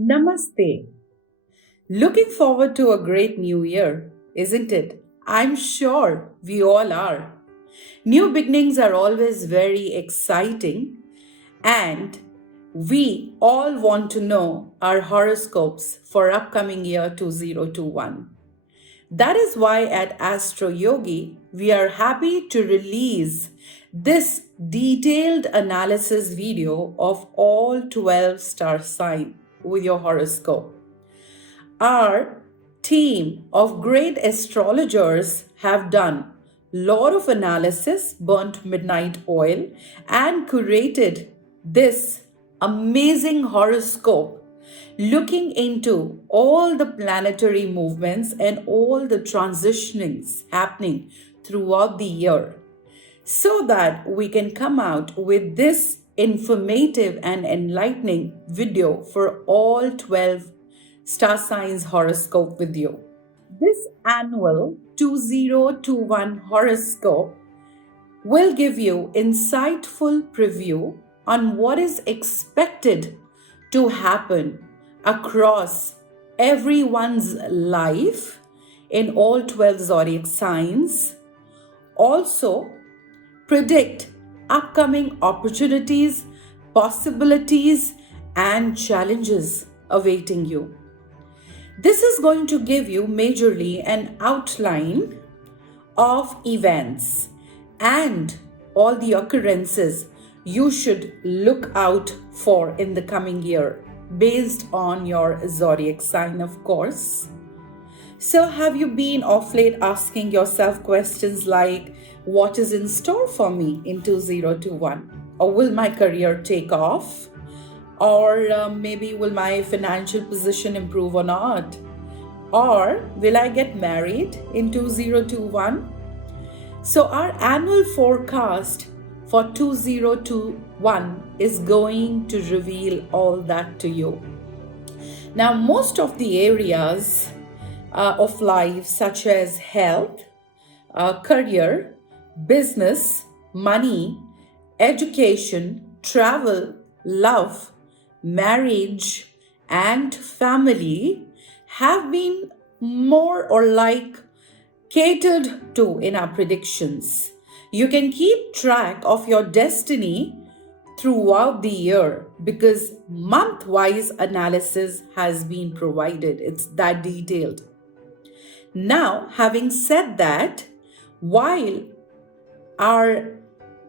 Namaste. Looking forward to a great new year, isn't it? I'm sure we all are. New beginnings are always very exciting, and we all want to know our horoscopes for upcoming year 2021. That is why at Astroyogi, we are happy to release this detailed analysis video of all 12 star sign with your horoscope. Our team of great astrologers have done lot of analysis, burnt midnight oil, and curated this amazing horoscope looking into all the planetary movements and all the transitionings happening throughout the year so that we can come out with this informative and enlightening video for all 12 star signs horoscope with you. This annual 2021 horoscope will give you insightful preview on what is expected to happen across everyone's life in all 12 zodiac signs. Also, predict upcoming opportunities, possibilities, and challenges awaiting you. This is going to give you majorly an outline of events and all the occurrences you should look out for in the coming year based on your zodiac sign, of course. So, have you been off late asking yourself questions like, what is in store for me in 2021? Or will my career take off? Or maybe will my financial position improve or not? Or will I get married in 2021? So, our annual forecast for 2021 is going to reveal all that to you. Now, most of the areas of life, such as health, career, business, money, education, travel, love, marriage, and family, have been more or like catered to in our predictions. You can keep track of your destiny throughout the year because month-wise analysis has been provided. It's that detailed. Now, having said that, while our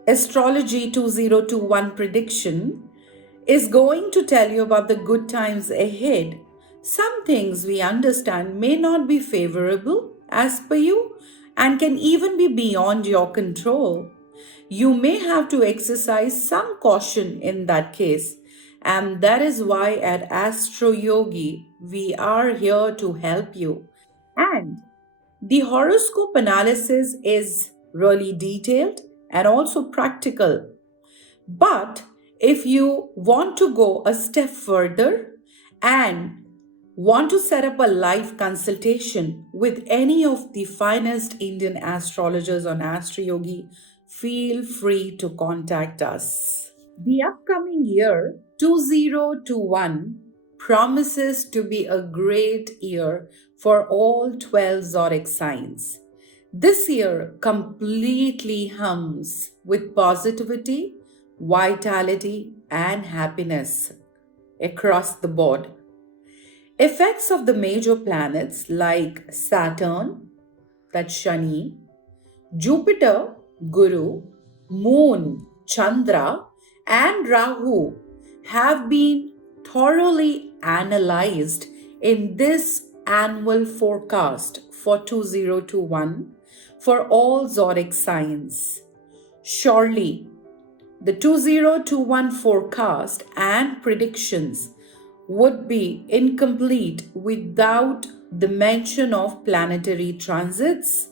Astrology 2021 prediction is going to tell you about the good times ahead, some things we understand may not be favorable as per you and can even be beyond your control. You may have to exercise some caution in that case. And that is why at Astroyogi, we are here to help you. And the horoscope analysis is really detailed and also practical. But if you want to go a step further and want to set up a live consultation with any of the finest Indian astrologers on Astroyogi, feel free to contact us. The upcoming year, 2021, promises to be a great year for all 12 zodiac signs. This year completely hums with positivity, vitality, and happiness across the board. Effects of the major planets like Saturn, that's Shani, Jupiter, Guru, Moon, Chandra, and Rahu have been thoroughly analyzed in this annual forecast for 2021 for all zodiac signs. Surely, the 2021 forecast and predictions would be incomplete without the mention of planetary transits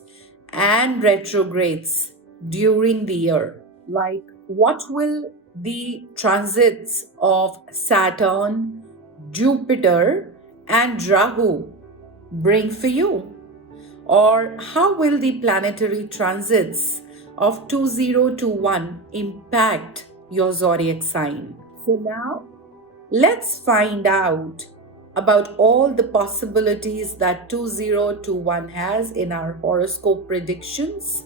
and retrogrades during the year. Like, what will the transits of Saturn, Jupiter, and Rahu bring for you? Or how will the planetary transits of 2021 impact your zodiac sign? So now, let's find out about all the possibilities that 2021 has in our horoscope predictions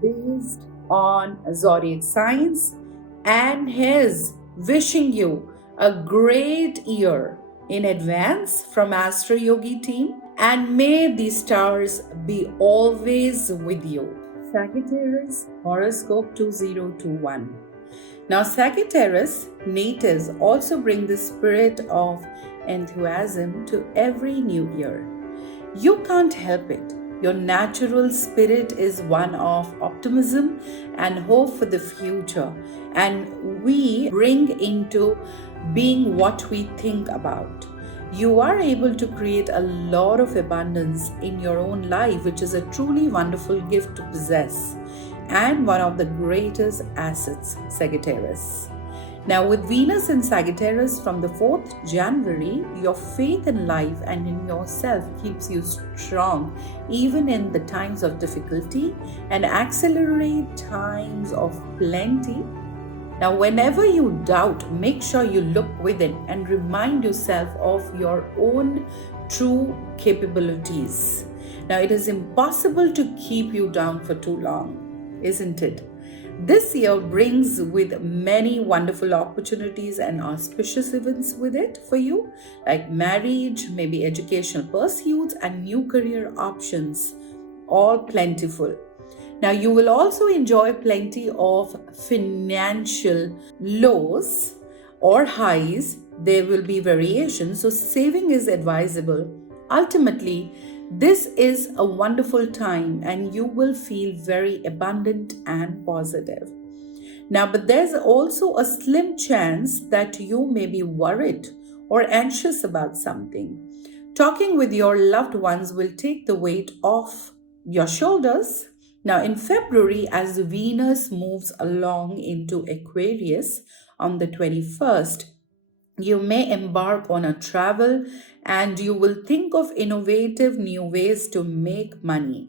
based on zodiac signs, and his wishing you a great year in advance from Astroyogi team, and may the stars be always with you. Sagittarius Horoscope 2021. Now, Sagittarius natives also bring the spirit of enthusiasm to every new year. You can't help it. Your natural spirit is one of optimism and hope for the future, and we bring into being what we think about. You are able to create a lot of abundance in your own life, which is a truly wonderful gift to possess and one of the greatest assets, Sagittarius. Now, with Venus in Sagittarius from the 4th January, your faith in life and in yourself keeps you strong even in the times of difficulty and accelerate times of plenty. Now, whenever you doubt, make sure you look within and remind yourself of your own true capabilities. Now, it is impossible to keep you down for too long, isn't it? This year brings with many wonderful opportunities and auspicious events with it for you, like marriage, maybe educational pursuits, and new career options, all plentiful. Now, you will also enjoy plenty of financial lows or highs. There will be variations, so saving is advisable. Ultimately, this is a wonderful time and you will feel very abundant and positive. Now, but there's also a slim chance that you may be worried or anxious about something. Talking with your loved ones will take the weight off your shoulders. Now, in February, as Venus moves along into Aquarius on the 21st, you may embark on a travel and you will think of innovative new ways to make money.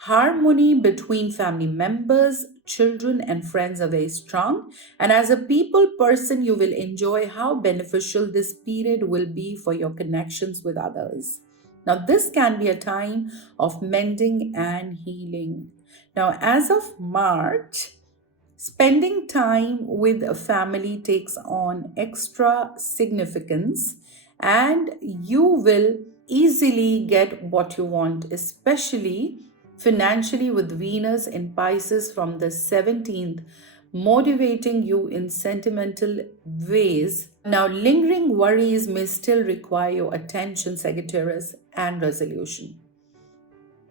Harmony between family members, children, and friends are very strong. And as a people person, you will enjoy how beneficial this period will be for your connections with others. Now, this can be a time of mending and healing. Now, as of March, spending time with a family takes on extra significance and you will easily get what you want, especially financially, with Venus in Pisces from the 17th, motivating you in sentimental ways. Now, lingering worries may still require your attention, Sagittarius, and resolution.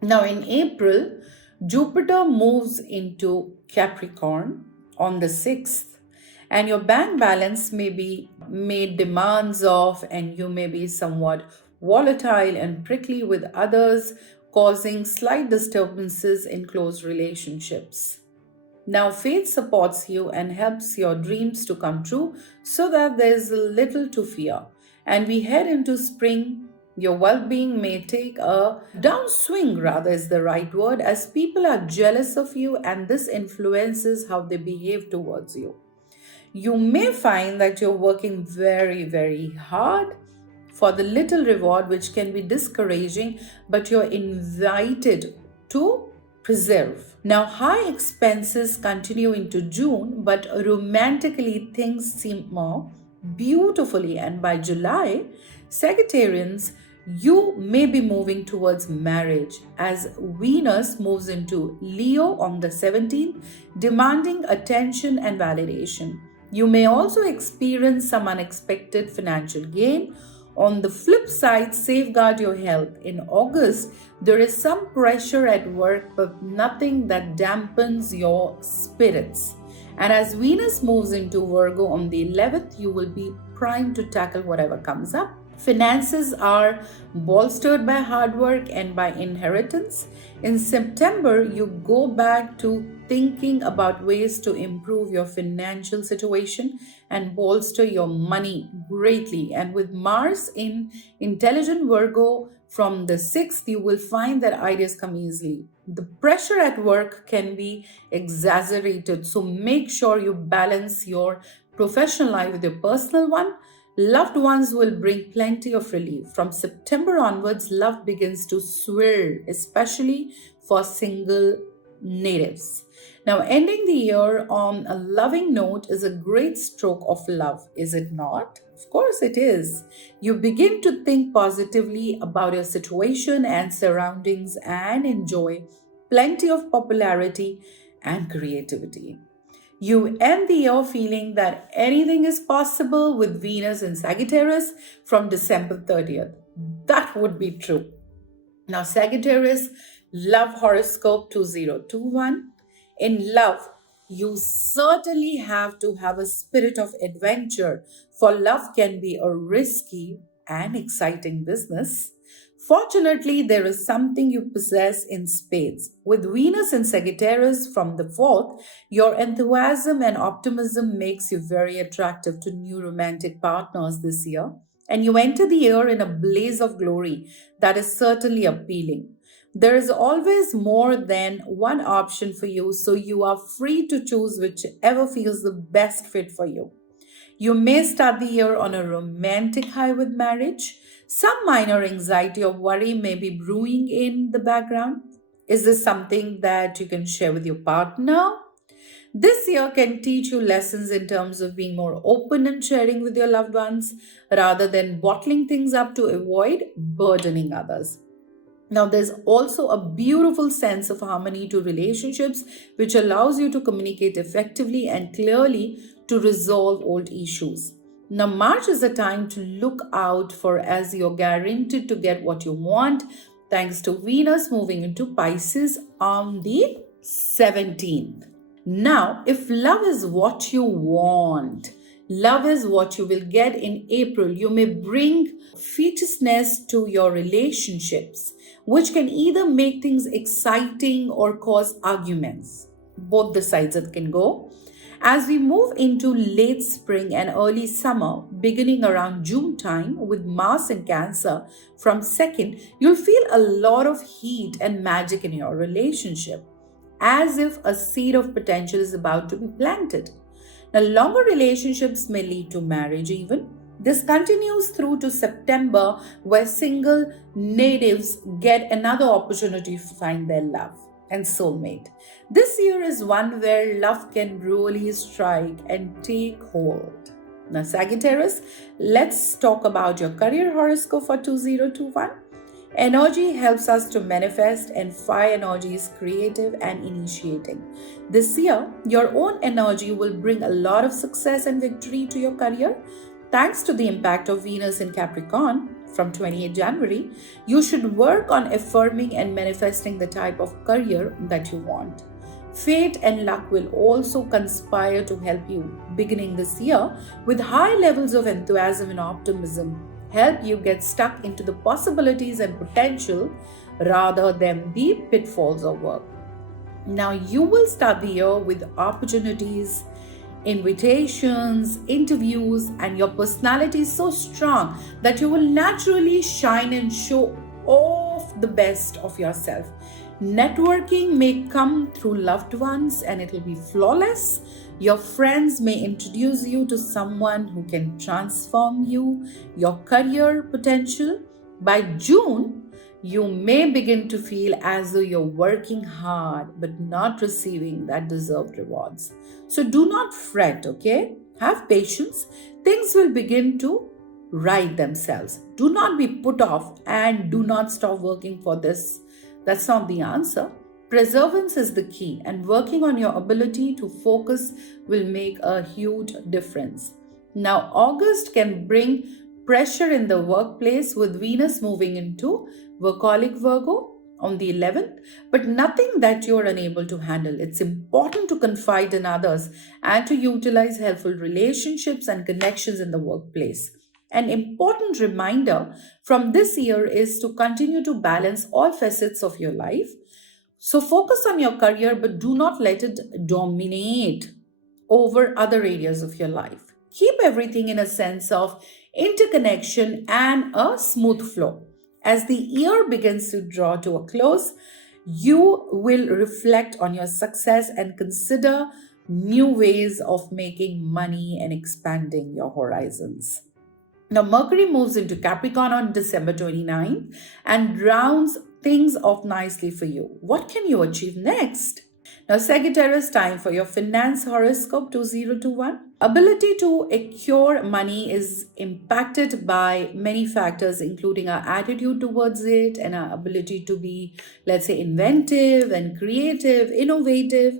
Now, in April, Jupiter moves into Capricorn on the 6th, and your bank balance may be made demands of, and you may be somewhat volatile and prickly with others, causing slight disturbances in close relationships. Now, fate supports you and helps your dreams to come true so that there's little to fear. And we head into spring. Your well being may take a downswing, rather, is the right word, as people are jealous of you and this influences how they behave towards you. You may find that you're working very, very hard for the little reward, which can be discouraging, but you're invited to preserve. Now, high expenses continue into June, but romantically things seem more beautifully, and by July, Sagittarians, you may be moving towards marriage as Venus moves into Leo on the 17th, demanding attention and validation. You may also experience some unexpected financial gain. On the flip side, safeguard your health. In August, there is some pressure at work, but nothing that dampens your spirits. And as Venus moves into Virgo on the 11th, you will be primed to tackle whatever comes up. Finances are bolstered by hard work and by inheritance. In September, you go back to thinking about ways to improve your financial situation and bolster your money greatly. And with Mars in intelligent Virgo from the 6th, you will find that ideas come easily. The pressure at work can be exaggerated, so make sure you balance your professional life with your personal one. Loved ones will bring plenty of relief. From September onwards, love begins to swirl, especially for single natives. Now, ending the year on a loving note is a great stroke of love, is it not? Of course, it is. You begin to think positively about your situation and surroundings and enjoy plenty of popularity and creativity. You end the year feeling that anything is possible with Venus in Sagittarius from December 30th. That would be true. Now, Sagittarius Love Horoscope 2021. In love, you certainly have to have a spirit of adventure, for love can be a risky and exciting business. Fortunately, there is something you possess in spades. With Venus in Sagittarius from the 4th, your enthusiasm and optimism makes you very attractive to new romantic partners this year, and you enter the year in a blaze of glory that is certainly appealing. There is always more than one option for you, so you are free to choose whichever feels the best fit for you. You may start the year on a romantic high with marriage. Some minor anxiety or worry may be brewing in the background. Is this something that you can share with your partner? This year can teach you lessons in terms of being more open and sharing with your loved ones rather than bottling things up to avoid burdening others. Now, there's also a beautiful sense of harmony to relationships, which allows you to communicate effectively and clearly to resolve old issues. Now, March is a time to look out for, as you're guaranteed to get what you want thanks to Venus moving into Pisces on the 17th. Now, if love is what you want, love is what you will get in April. You may bring fetusness to your relationships, which can either make things exciting or cause arguments. Both the sides it can go. As we move into late spring and early summer, beginning around June time with Mars in Cancer from 2nd, you'll feel a lot of heat and magic in your relationship, as if a seed of potential is about to be planted. Now, longer relationships may lead to marriage even. This continues through to September, where single natives get another opportunity to find their love and soulmate. This year is one where love can really strike and take hold. Now, Sagittarius, let's talk about your career horoscope for 2021. Energy helps us to manifest, and fire energy is creative and initiating. This year, your own energy will bring a lot of success and victory to your career. Thanks to the impact of Venus in Capricorn from 28 January, you should work on affirming and manifesting the type of career that you want. Fate and luck will also conspire to help you beginning this year with high levels of enthusiasm and optimism. Help you get stuck into the possibilities and potential rather than the pitfalls of work. Now, you will start the year with opportunities, invitations, interviews, and your personality is so strong that you will naturally shine and show off the best of yourself. Networking may come through loved ones and it will be flawless. Your friends may introduce you to someone who can transform your career potential. By June, you may begin to feel as though you're working hard but not receiving that deserved rewards. So do not fret, okay? Have patience. Things will begin to right themselves. Do not be put off and do not stop working for this. That's not the answer. Perseverance is the key, and working on your ability to focus will make a huge difference. Now, August can bring pressure in the workplace with Venus moving into Workaholic Virgo on the 11th, but nothing that you're unable to handle. It's important to confide in others and to utilize helpful relationships and connections in the workplace. An important reminder from this year is to continue to balance all facets of your life. So focus on your career, but do not let it dominate over other areas of your life. Keep everything in a sense of interconnection and a smooth flow. As the year begins to draw to a close, you will reflect on your success and consider new ways of making money and expanding your horizons. Now, Mercury moves into Capricorn on December 29th and rounds things off nicely for you. What can you achieve next? Now, Sagittarius, time for your finance horoscope 2021. Ability to acquire money is impacted by many factors, including our attitude towards it and our ability to be, let's say, inventive and creative, innovative.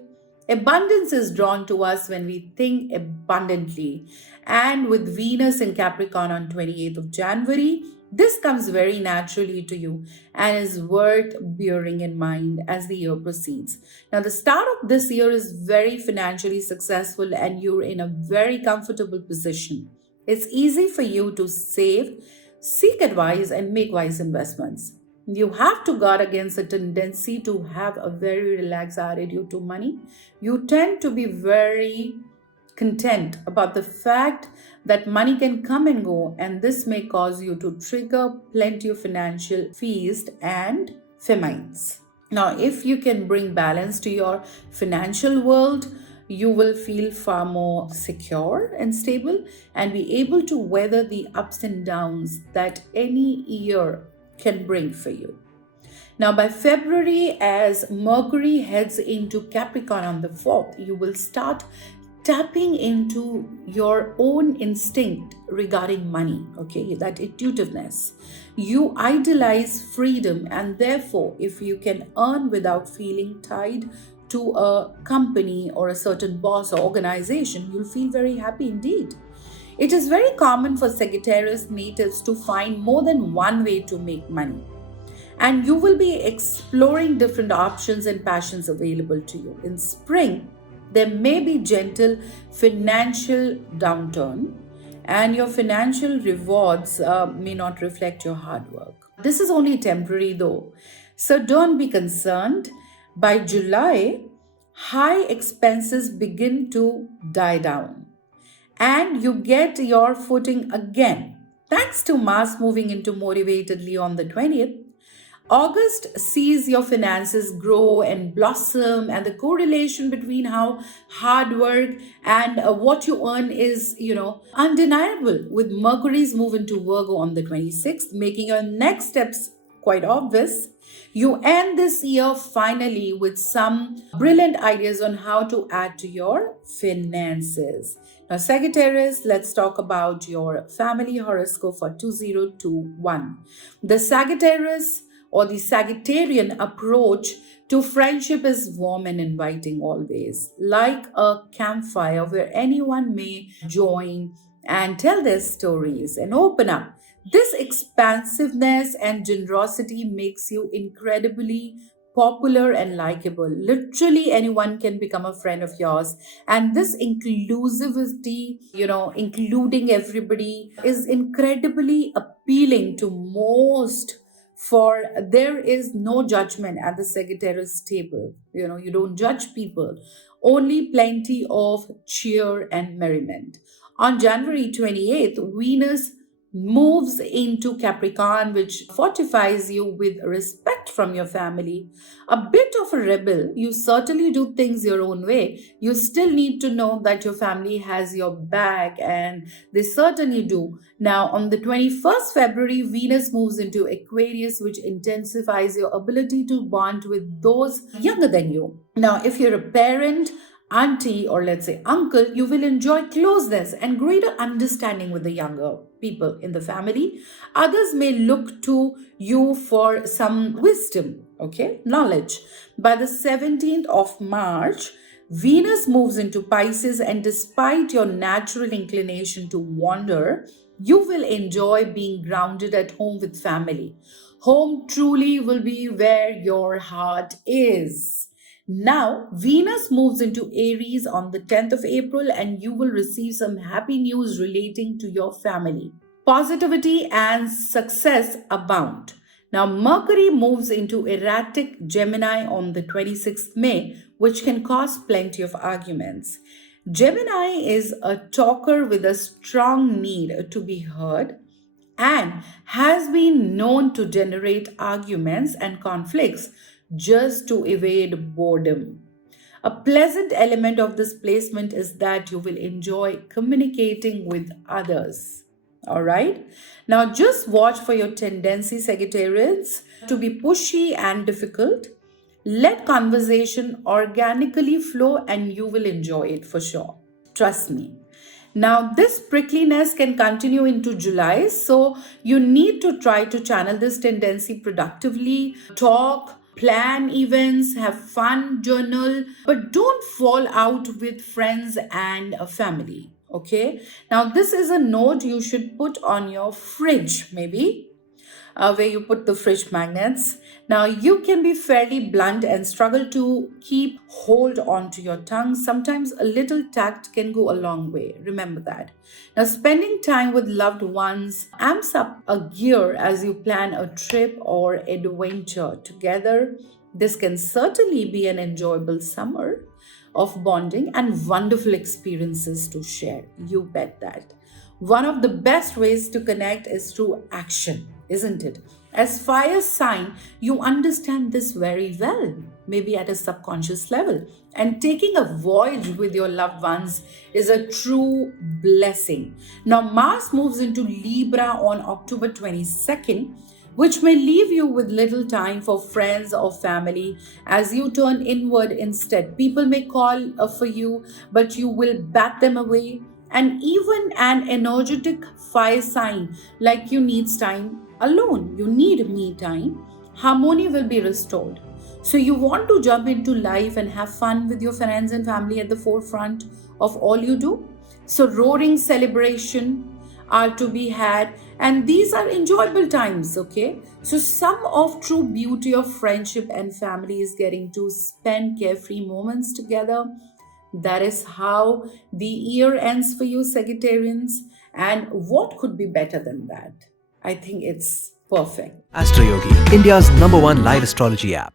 Abundance is drawn to us when we think abundantly. And with Venus in Capricorn on 28th of January, this comes very naturally to you and is worth bearing in mind as the year proceeds. Now, the start of this year is very financially successful and you're in a very comfortable position. It's easy for you to save, seek advice, and make wise investments. You have to guard against a tendency to have a very relaxed attitude to money. You tend to be very content about the fact that money can come and go, and this may cause you to trigger plenty of financial feast and famines. Now, if you can bring balance to your financial world, you will feel far more secure and stable and be able to weather the ups and downs that any year can bring for you. Now, by February, as Mercury heads into Capricorn on the 4th, you will start tapping into your own instinct regarding money, okay, that intuitiveness. You idolize freedom, and therefore, if you can earn without feeling tied to a company or a certain boss or organization, you'll feel very happy indeed. It is very common for Sagittarius natives to find more than one way to make money, and you will be exploring different options and passions available to you. In spring, there may be gentle financial downturn, and your financial rewards may not reflect your hard work. This is only temporary though, so don't be concerned. By July, high expenses begin to die down and you get your footing again. Thanks to Mars moving into motivatedly on the 20th, August sees your finances grow and blossom, and the correlation between how hard work and what you earn is, undeniable. With Mercury's move into Virgo on the 26th, making your next steps quite obvious. You end this year finally with some brilliant ideas on how to add to your finances. Now, Sagittarius, let's talk about your family horoscope for 2021. The Sagittarius or the Sagittarian approach to friendship is warm and inviting always, like a campfire where anyone may join and tell their stories and open up. This expansiveness and generosity makes you incredibly popular and likable. Literally, anyone can become a friend of yours. And this inclusivity, including everybody, is incredibly appealing to most. For there is no judgment at the Sagittarius table. You don't judge people, only plenty of cheer and merriment. On January 28th, Venus moves into Capricorn, which fortifies you with respect from your family. A bit of a rebel, you certainly do things your own way. You still need to know that your family has your back, and they certainly do. Now, on the 21st February, Venus moves into Aquarius, which intensifies your ability to bond with those younger than you. Now, if you're a parent, auntie, or let's say uncle, you will enjoy closeness and greater understanding with the younger people in the family. Others may look to you for some wisdom, knowledge. By the 17th of March, Venus moves into Pisces, and despite your natural inclination to wander, you will enjoy being grounded at home with family. Home truly will be where your heart is. Now, Venus moves into Aries on the 10th of April, and you will receive some happy news relating to your family. Positivity and success abound. Now, Mercury moves into erratic Gemini on the 26th May, which can cause plenty of arguments. Gemini is a talker with a strong need to be heard and has been known to generate arguments and conflicts just to evade boredom. A pleasant element of this placement is that you will enjoy communicating with others. All right. Now, just watch for your tendency, Sagittarians, to be pushy and difficult. Let conversation organically flow and you will enjoy it for sure. Trust me. Now, this prickliness can continue into July, so you need to try to channel this tendency productively. Talk, plan events, have fun, journal, but don't fall out with friends and family. Okay, now this is a note you should put on your fridge, maybe where you put the fridge magnets. Now, you can be fairly blunt and struggle to keep hold on to your tongue. Sometimes a little tact can go a long way. Remember that. Now, spending time with loved ones amps up a gear as you plan a trip or adventure together. This can certainly be an enjoyable summer of bonding and wonderful experiences to share. You bet that. One of the best ways to connect is through action, isn't it? As fire sign, you understand this very well, maybe at a subconscious level. And taking a voyage with your loved ones is a true blessing. Now, Mars moves into Libra on October 22nd, which may leave you with little time for friends or family as you turn inward instead. People may call for you, but you will bat them away. And even an energetic fire sign like you needs time alone, you need me time, harmony will be restored. So you want to jump into life and have fun with your friends and family at the forefront of all you do. So roaring celebration are to be had, and these are enjoyable times. Okay, so some of true beauty of friendship and family is getting to spend carefree moments together. That is how the year ends for you, Sagittarians. And what could be better than that? I think it's perfect. Astroyogi, India's #1 live astrology app.